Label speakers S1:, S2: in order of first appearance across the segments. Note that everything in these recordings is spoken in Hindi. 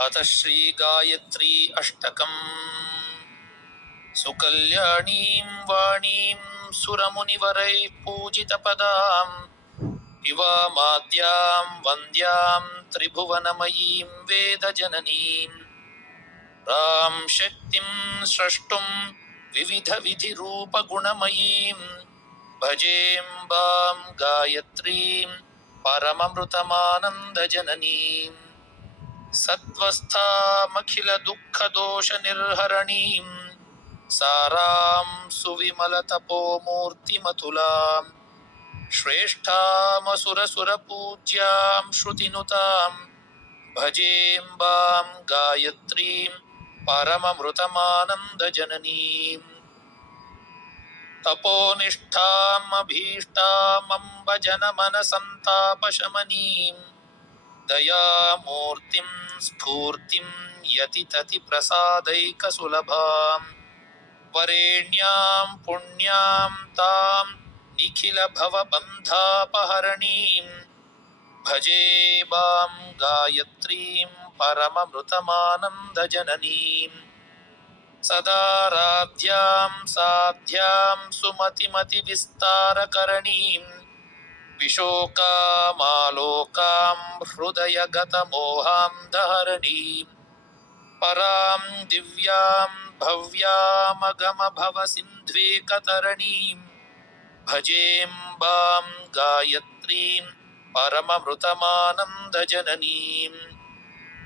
S1: अथ श्रीगायत्री अष्टकम्। सुकल्याणीं वाणीं सुरमुनिवरैः पूजितपदां इवामाद्यां वन्द्यां त्रिभुवनमयीं वेदजननीं रां शक्तिं स्रष्टुं विविधविधिरूपगुणमयीं भजेऽम्बां गायत्रीं परममृतमानन्दजननीम् सत्त्वस्थामखिलदुःखदोषनिर्हरणीं सारां सुविमलतपोमूर्तिमतुलां श्रेष्ठामसुरसुरपूज्यां श्रुतिनुतां भजेऽम्बां गायत्रीं परममृतमानन्दजननीम् तपोनिष्ठामभीष्टामम्बजनमनसन्तापशमनीम् दयामूर्तिं स्फूर्तिं यतिततिप्रसादैकसुलभाम् वरेण्यां पुण्यां तां निखिलभवबन्धापहरणीं भजे वां गायत्रीं परममृतमानन्दजननीम्। साध्यां सुमतिमतिविस्तारकरणीम्। विशोकामालोकां हृदयगतमोहां दहरणीं परां दिव्यां भव्यामगमभवसिन्ध्वेकतरणीं। भजेऽम्बां गायत्रीं परममृतमानन्दजननीम्।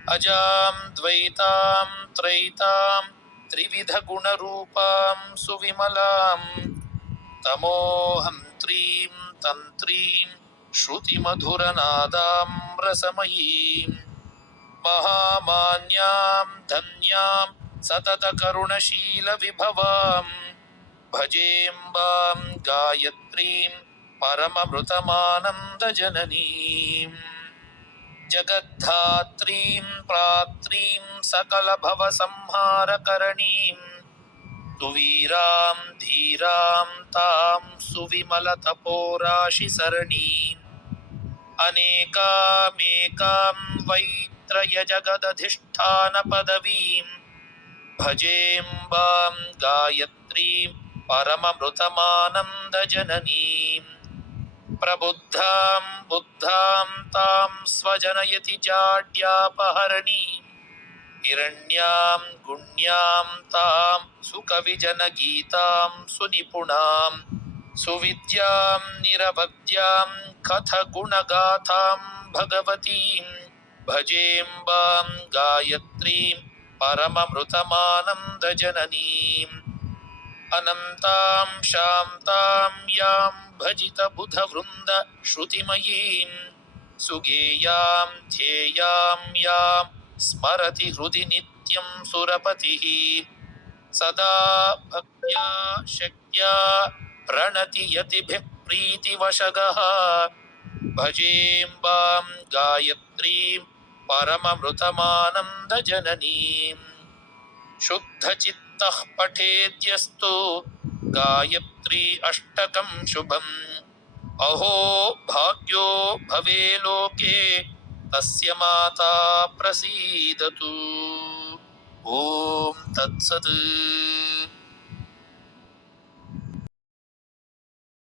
S1: अजां द्वैतां त्रैतां त्रिविधगुणरूपां सुविमलां तमोहन्त्रीं तन्त्रीं श्रुतिमधुरनादां रसमयीं महामान्यां धन्यां सततकरुणशीलविभवां भजेऽम्बां गायत्रीं परममृतमानन्दजननीम् जगद्धात्रीं प्रात्रीं सकलभवसंहारकरणीं सुवीरां धीरां तां सुविमलतपोराशिसरणीम् अनेकामेकां वैत्रयजगदधिष्ठानपदवीं। भजेऽम्बां गायत्रीं परममृतमानन्दजननीम् प्रबुद्धां बुद्धां तां स्वजनयति जाड्यापहरणीं हिरण्यां, गुण्यां तां, सुकविजनगीतां, सुनिपुणां, सुविद्यां, निरवद्यां, कथगुणगाथां, भगवतीं भजेऽम्बां गायत्रीं परममृतमानन्दजननीम् अनन्तां, शान्तां, यां सुगेयां, ध्येयां, यां स्मरति हृदि नित्यं सुरपतिः। सदा भक्त्या शक्त्या प्रणति यतिभिः प्रीतिवशगः भजेऽम्बां गायत्रीं परममृतमानन्दजननीम्। शुद्धचित्तः पठेद्यस्तु गायत्री अष्टकं शुभम्। अहो भाग्यो भवे लोके తస్య మాతా ప్రసీదతు ఓం తత్సత్